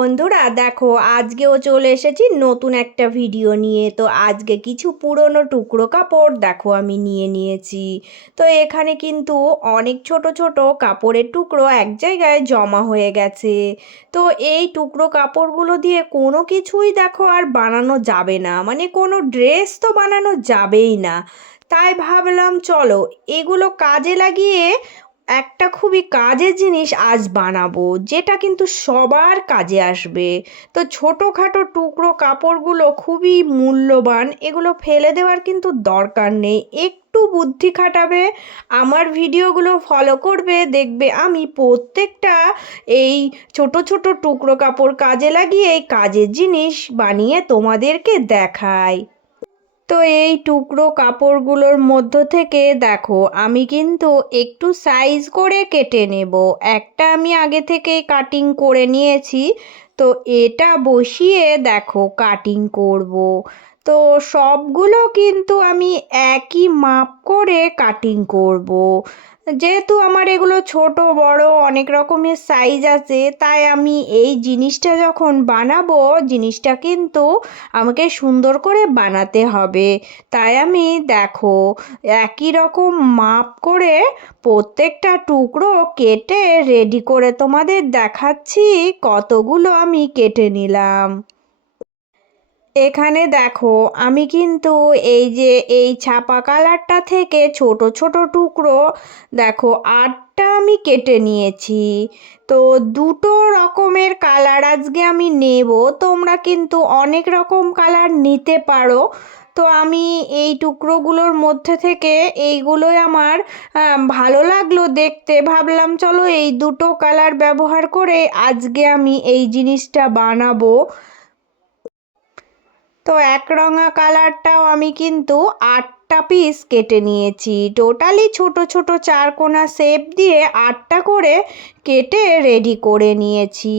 বন্ধুরা দেখো, আজকেও চলে এসেছি নতুন একটা ভিডিও নিয়ে। তো আজকে কিছু পুরনো টুকরো কাপড় দেখো আমি নিয়ে নিয়েছি। তো এখানে কিন্তু অনেক ছোট ছোট কাপড়ের টুকরো এক জায়গায় জমা হয়ে গেছে। তো এই টুকরো কাপড়গুলো দিয়ে কোনো কিছুই দেখো আর বানানো যাবে না, মানে কোনো ড্রেস তো বানানো যাবেই না। তাই ভাবলাম চলো এগুলো কাজে লাগিয়ে একটা খুবই কাজের জিনিস আজ বানাবো, যেটা কিন্তু সবার কাজে আসবে। তো ছোটোখাটো টুকরো কাপড়গুলো খুবই মূল্যবান, এগুলো ফেলে দেওয়ার কিন্তু দরকার নেই। একটু বুদ্ধি খাটাবে, আমার ভিডিওগুলো ফলো করবে, দেখবে আমি প্রত্যেকটা এই ছোট ছোট টুকরো কাপড় কাজে লাগিয়ে এই কাজের জিনিস বানিয়ে তোমাদেরকে দেখাই। তো এই টুকরো কাপড়গুলোর মধ্য থেকে দেখো আমি কিন্তু একটু সাইজ করে কেটে নেব। একটা আমি আগে থেকেই কাটিং করে নিয়েছি। তো এটা বসিয়ে দেখো কাটিং করব। তো সবগুলো কিন্তু আমি একই মাপ করে কাটিং করব। যেহেতু আমার এগুলো ছোট বড় অনেক রকমের সাইজ আছে, তাই আমি এই জিনিসটা যখন বানাবো, জিনিসটা কিন্তু আমাকে সুন্দর করে বানাতে হবে। তাই আমি দেখো একই রকম মাপ করে প্রত্যেকটা টুকরো কেটে রেডি করে তোমাদের দেখাচ্ছি কতগুলো আমি কেটে নিলাম। এখানে দেখো আমি কিন্তু এই যে এই ছাপা কালারটা থেকে ছোট ছোট টুকরো দেখো 8টা আমি কেটে নিয়েছি। তো দুটো রকমের কালার আজকে আমি নেব, তোমরা কিন্তু অনেক রকম কালার নিতে পারো। তো আমি এই টুকরোগুলোর মধ্যে থেকে এইগুলোই আমার ভালো লাগলো দেখতে, ভাবলাম চলো এই দুটো কালার ব্যবহার করে আজকে আমি এই জিনিসটা বানাবো। তো একরঙা কালারটাও আমি কিন্তু 8টা পিস কেটে নিয়েছি। টোটালি ছোট ছোট চারকোনা শেপ দিয়ে 8টা করে কেটে রেডি করে নিয়েছি।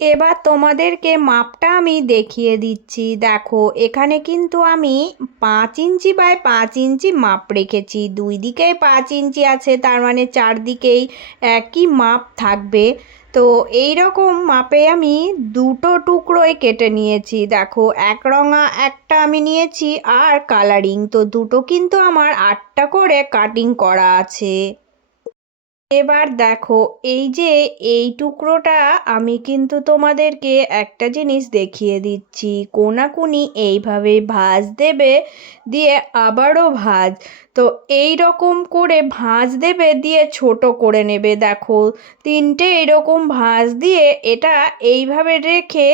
এবার তোমাদেরকে মাপটা আমি দেখিয়ে দিচ্ছি। দেখো এখানে কিন্তু আমি 5 ইঞ্চি বাই 5 ইঞ্চি মাপ রেখেছি। দুই দিকেই 5 ইঞ্চি আছে, তার মানে চারদিকেই একই মাপ থাকবে। তো এই রকম মাপে আমি দুটো টুকরোই কেটে নিয়েছি। দেখো একরঙা একটা আমি নিয়েছি আর কালারিং, তো দুটো কিন্তু আমার 8টা করে কাটিং করা আছে। এবার দেখো এই যে এই টুকরোটা আমি কিন্তু তোমাদেরকে একটা জিনিস দেখিয়ে দিচ্ছি। কোনাকুনি এইভাবে ভাঁজ দেবে, দিয়ে আবারও ভাঁজ। তো এই রকম করে ভাঁজ দেবে, দিয়ে ছোট করে নেবে। দেখো তিনটে এরকম ভাঁজ দিয়ে এটা এইভাবে রেখে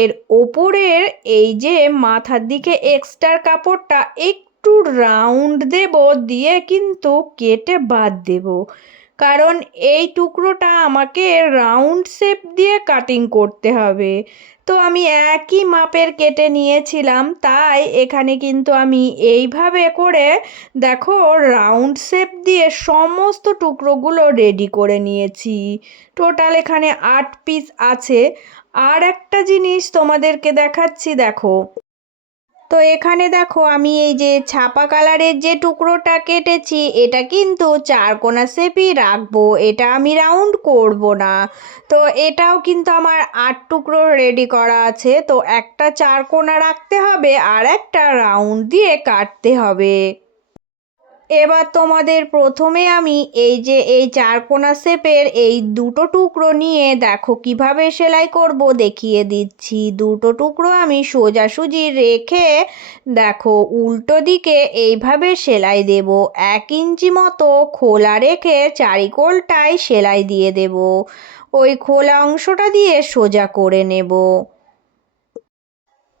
এর ওপরের এই যে মাথার দিকে এক্সট্রা কাপড়টা একটু রাউন্ড দেব, দিয়ে কিন্তু কেটে বাদ দেব। কারণ এই টুকরোটা আমাকে রাউন্ড শেপ দিয়ে কাটিং করতে হবে। তো আমি একই মাপের কেটে নিয়েছিলাম, তাই এখানে কিন্তু আমি এইভাবে করে দেখো রাউন্ড শেপ দিয়ে সমস্ত টুকরোগুলো রেডি করে নিয়েছি। টোটাল এখানে 8 পিস আছে। আর একটা জিনিস তোমাদেরকে দেখাচ্ছি, দেখো। তো এখানে দেখো আমি এই যে ছাপা কালারের যে টুকরোটা কেটেছি, এটা কিন্তু চারকোনা শেপই রাখবো, এটা আমি রাউন্ড করব না। তো এটাও কিন্তু আমার 8 টুকরো রেডি করা আছে। তো একটা চারকোনা রাখতে হবে আর একটা রাউন্ড দিয়ে কাটতে হবে। এবার তোমাদের প্রথমে আমি এই যে এই চারকোনা শেপের এই দুটো টুকরো নিয়ে দেখো কিভাবে সেলাই করব দেখিয়ে দিচ্ছি। দুটো টুকরো আমি সোজাসুজি রেখে দেখো উল্টো দিকে এইভাবে সেলাই দেব। 1 ইঞ্চি মতো খোলা রেখে চারিকোলটায় সেলাই দিয়ে দেব। ওই খোলা অংশটা দিয়ে সোজা করে নেব।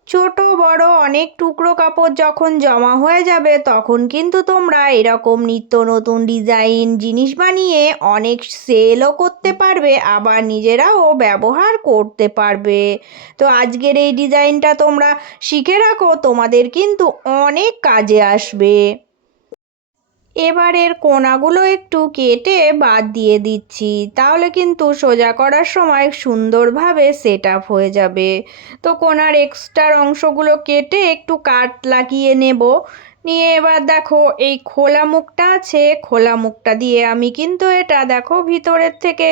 ছোট বড় অনেক টুকরো কাপড় যখন জমা হয়ে যাবে, তখন কিন্তু তোমরা এরকম নিত্য নতুন ডিজাইন জিনিস বানিয়ে অনেক সেলও করতে পারবে, আবার নিজেরাও ব্যবহার করতে পারবে। তো আজকের এই ডিজাইনটা তোমরা শিখে রাখো, তোমাদের কিন্তু অনেক কাজে আসবে। এবারের কোণাগুলো একটু কেটে বাদ দিয়ে দিচ্ছি, তাহলে কিন্তু সোজা করার সময় সুন্দরভাবে সেট আপ হয়ে যাবে। তো কোণার এক্সট্রা অংশগুলো কেটে একটু কাট লাগিয়ে নেব। নিয়ে এবার দেখো এই খোলা মুখটা আছে, খোলা মুখটা দিয়ে আমি কিন্তু এটা দেখো ভিতরের থেকে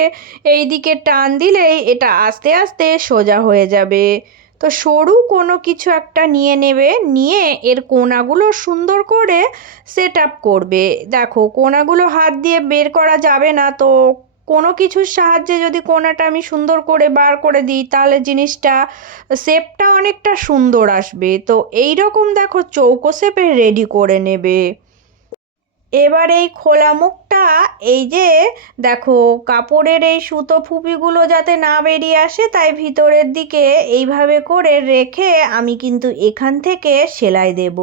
এই দিকে টান দিলেই এটা আস্তে আস্তে সোজা হয়ে যাবে। তো সরু কোনো কিছু একটা নিয়ে নেবে, নিয়ে এর কোণাগুলো সুন্দর করে সেট আপ করবে। দেখো কোণাগুলো হাত দিয়ে বের করা যাবে না, তো কোনো কিছুর সাহায্যে যদি কোণাটা আমি সুন্দর করে বার করে দিই তাহলে জিনিসটা শেপটা অনেকটা সুন্দর আসবে। তো এই রকম দেখো চৌকো শেপে রেডি করে নেবে। এবার এই খোলা মুখটা এই যে দেখো কাপড়ের এই সুতো ফুপিগুলো যাতে না বেরিয়ে আসে তাই ভিতরের দিকে এইভাবে করে রেখে আমি কিন্তু এখান থেকে সেলাই দেব।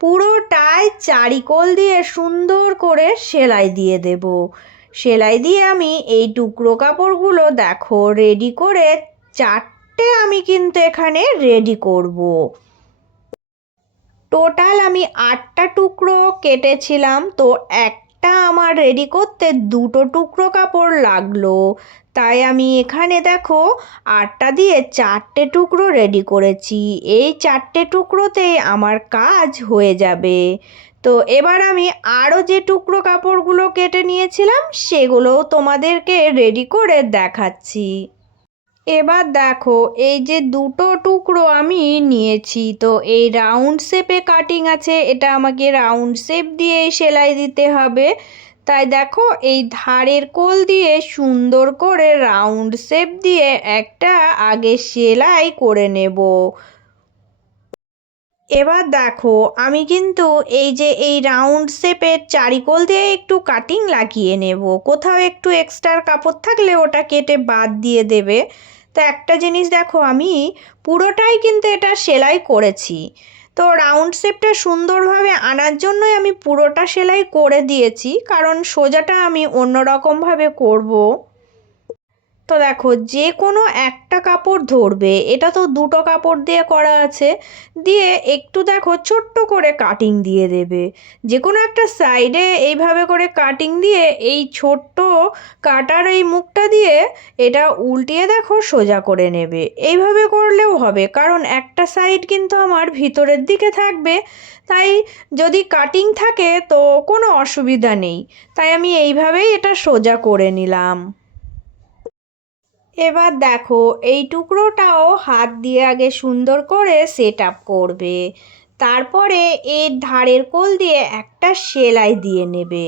পুরোটাই চারিকোল দিয়ে সুন্দর করে সেলাই দিয়ে দেব। সেলাই দিয়ে আমি এই টুকরো কাপড়গুলো দেখো রেডি করে 4টে আমি কিন্তু এখানে রেডি করব। টোটাল আমি 8টা টুকরো কেটেছিলাম, তো একটা আমার রেডি করতে 2টো টুকরো কাপড় লাগলো। তাই আমি এখানে দেখো 8টা দিয়ে 4টে টুকরো রেডি করেছি। এই 4টে টুকরোতেই আমার কাজ হয়ে যাবে। তো এবার আমি আরও যে টুকরো কাপড়গুলো কেটে নিয়েছিলাম সেগুলোও তোমাদেরকে রেডি করে দেখাচ্ছি। এবার দেখো এই যে 2টো টুকরো আমি নিয়েছি, তো এই রাউন্ড শেপে কাটিং আছে, এটা আমাকে রাউন্ড শেপ দিয়েই সেলাই দিতে হবে। তাই দেখো এই ধারের কোল দিয়ে সুন্দর করে রাউন্ড শেপ দিয়ে একটা আগে সেলাই করে নেব। এবার দেখো আমি কিন্তু এই যে এই রাউন্ড শেপের চারিকোল দিয়ে একটু কাটিং লাগিয়ে নেব। কোথাও একটু এক্সট্রা কাপড় থাকলে ওটা কেটে বাদ দিয়ে দেবে। তো একটা জিনিস দেখো আমি পুরোটাই কিন্তু এটা সেলাই করেছি। তো রাউন্ড শেপটা সুন্দরভাবে আনার জন্যই আমি পুরোটা সেলাই করে দিয়েছি, কারণ সোজাটা আমি অন্য রকমভাবে করব। তো দেখো যে কোনো একটা কাপড় ধরবে, এটা তো 2টো কাপড় দিয়ে করা আছে, দিয়ে একটু দেখো ছোট্ট করে কাটিং দিয়ে দেবে। যে কোনো একটা সাইডে এইভাবে করে কাটিং দিয়ে এই ছোট্ট কাটার এই মুখটা দিয়ে এটা উল্টিয়ে দেখো সোজা করে নেবে। এইভাবে করলেও হবে, কারণ একটা সাইড কিন্তু আমার ভিতরের দিকে থাকবে। তাই যদি কাটিং থাকে তো কোনো অসুবিধা নেই। তাই আমি এইভাবেই এটা সোজা করে নিলাম। এবার দেখো এই টুকরোটাও হাত দিয়ে আগে সুন্দর করে সেট আপ করবে। তারপরে এর ধারের কোল দিয়ে একটা সেলাই দিয়ে নেবে,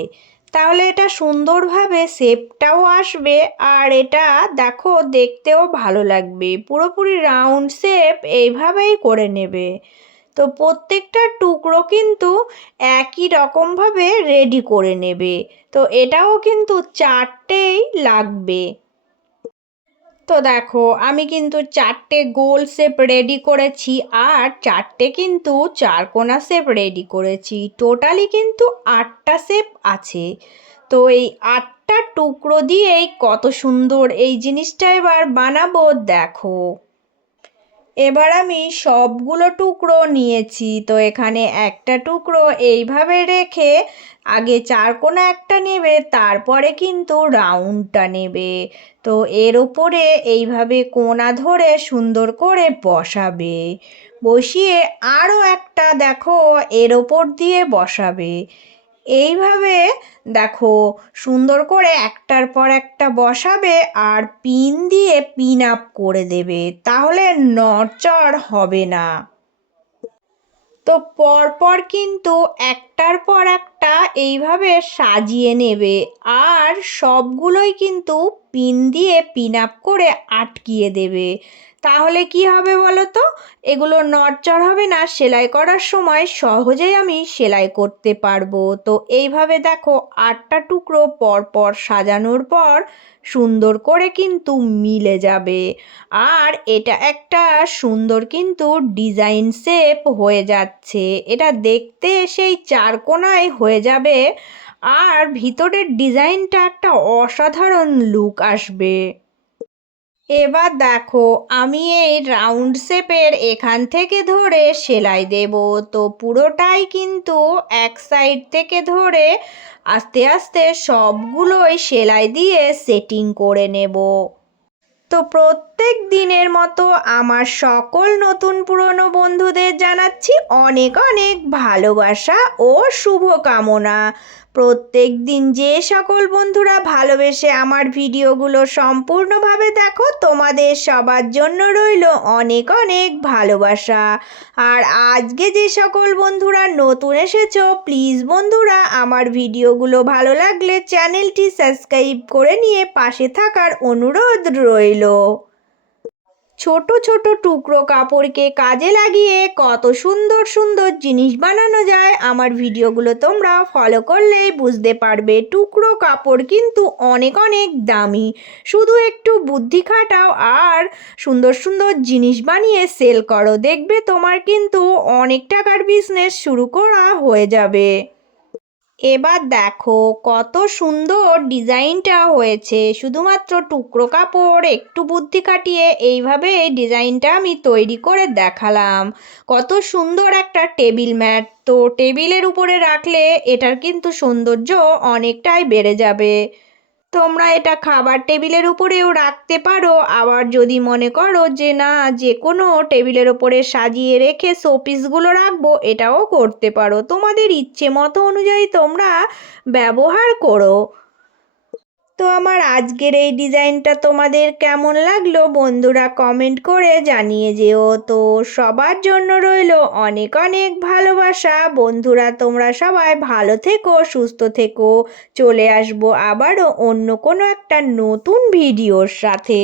তাহলে এটা সুন্দরভাবে শেপটাও আসবে আর এটা দেখো দেখতেও ভালো লাগবে। পুরোপুরি রাউন্ড শেপ এইভাবেই করে নেবে। তো প্রত্যেকটা টুকরো কিন্তু একই রকমভাবে রেডি করে নেবে। তো এটাও কিন্তু 4টেই লাগবে। তো দেখো আমি কিন্তু 4টে গোল শেপ রেডি করেছি আর 4টে কিন্তু চারকোনা শেপ রেডি করেছি। টোটালি কিন্তু 8টা শেপ আছে। তো এই 8টা টুকরো দিয়েই কত সুন্দর এই জিনিসটা এবার বানাবো দেখো। এবার আমি সবগুলো টুকরো নিয়েছি, তো এখানে একটা টুকরো এইভাবে রেখে আগে চারকোনা একটা নেবে, তারপরে কিন্তু রাউন্ডটা নেবে। তো এর উপরে এইভাবে কোণা ধরে সুন্দর করে বসাবে। বসিয়ে আরও একটা দেখো এর ওপর দিয়ে বসাবে। এইভাবে দেখো সুন্দর করে একটার পর একটা বসাবে আর পিন দিয়ে পিন আপ করে দেবে, তাহলে নড়চড় হবে না। তো পরপর কিন্তু একটার পর একটা এইভাবে সাজিয়ে নেবে আর সবগুলোই কিন্তু পিন দিয়ে পিন আপ করে আটকিয়ে দেবে। তাহলে কি হবে বলো তো, এগুলো নড়চড় হবে না, সেলাই করার সময় সহজেই আমি সেলাই করতে পারবো। তো এইভাবে দেখো 8টা টুকরো পরপর সাজানোর পর সুন্দর করে কিন্তু মিলে যাবে আর এটা একটা সুন্দর কিন্তু ডিজাইন শেপ হয়ে যাচ্ছে। এটা দেখতে সেই চারকোনায় হয়ে যাবে আর ভিতরের ডিজাইনটা একটা অসাধারণ লুক আসবে। এবার দেখো আমি এই রাউন্ড শেপের এখান থেকে ধরে সেলাই দেব। তো পুরোটাই কিন্তু এক সাইড থেকে ধরে আস্তে আস্তে সবগুলোই সেলাই দিয়ে সেটিং করে নেব। তো প্রত্যেক দিনের মতো আমার সকল নতুন পুরনো বন্ধুদের জানাচ্ছি অনেক অনেক ভালোবাসা ও শুভকামনা। প্রত্যেক দিন যে সকল বন্ধুরা ভালোবেসে আমার ভিডিওগুলো সম্পূর্ণভাবে দেখো, তোমাদের সবার জন্য রইল অনেক অনেক ভালোবাসা। আর আজকে যে সকল বন্ধুরা নতুন এসেছো, প্লিজ বন্ধুরা আমার ভিডিওগুলো ভালো লাগলে চ্যানেলটি সাবস্ক্রাইব করে নিয়ে পাশে থাকার অনুরোধ রইল। ছোট ছোট টুকরো কাপড়কে কাজে লাগিয়ে কত সুন্দর সুন্দর জিনিস বানানো যায়, আমার ভিডিওগুলো তোমরা ফলো করলেই বুঝতে পারবে। টুকরো কাপড় কিন্তু অনেক অনেক দামি, শুধু একটু বুদ্ধি খাটাও আর সুন্দর সুন্দর জিনিস বানিয়ে সেল করো, দেখবে তোমার কিন্তু অনেক টাকার বিজনেস শুরু করা হয়ে যাবে। এবার দেখো কত সুন্দর ডিজাইনটা হয়েছে, শুধুমাত্র টুকরো কাপড় একটু বুদ্ধি খাটিয়ে এইভাবে ডিজাইনটা আমি তৈরি করে দেখালাম। কত সুন্দর একটা টেবিল ম্যাট, তো টেবিলের উপরে রাখলে এটার কিন্তু সৌন্দর্য অনেকটাই বেড়ে যাবে। তোমরা এটা খাবার টেবিলের উপরেও রাখতে পারো, আবার যদি মনে করো যে না যে কোনো টেবিলের ওপরে সাজিয়ে রেখে শোপিসগুলো রাখবো, এটাও করতে পারো। তোমাদের ইচ্ছে মতো অনুযায়ী তোমরা ব্যবহার করো। তো আমার আজকের এই ডিজাইনটা তোমাদের কেমন লাগলো বন্ধুরা কমেন্ট করে জানিয়ে যেও। তো সবার জন্য রইল অনেক অনেক ভালোবাসা। বন্ধুরা তোমরা সবাই ভালো থেকো, সুস্থ থেকো। চলে আসবো আবারও অন্য কোনো একটা নতুন ভিডিওর সাথে।